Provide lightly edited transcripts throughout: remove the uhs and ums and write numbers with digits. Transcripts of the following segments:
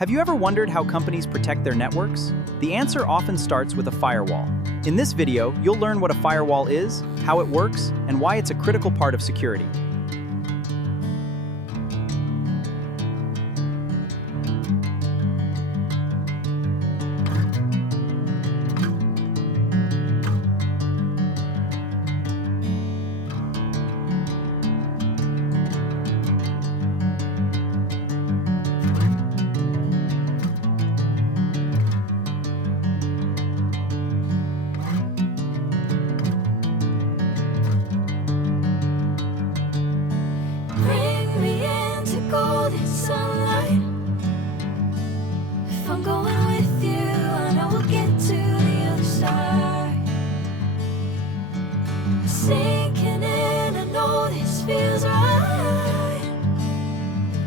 Have you ever wondered how companies protect their networks? The answer often starts with a firewall. In this video, you'll learn what a firewall is, how it works, and why it's a critical part of security. Golden sunlight. If I'm going with you, I know we'll get to the other side. Sinking in, I know this feels right.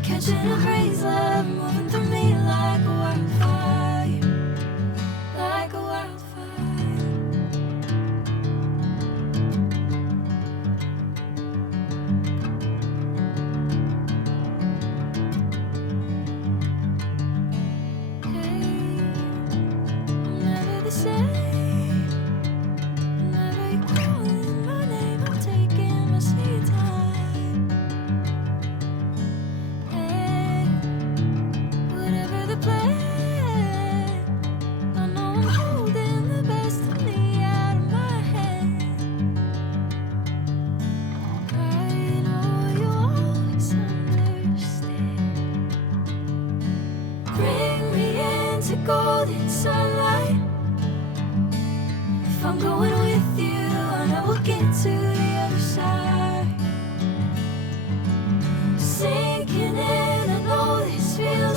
Catching a breeze, love moving through me like a wildfire, like a wildfire. Golden sunlight. If I'm going with you, I know we'll get to the other side. Sinking in, I know this feels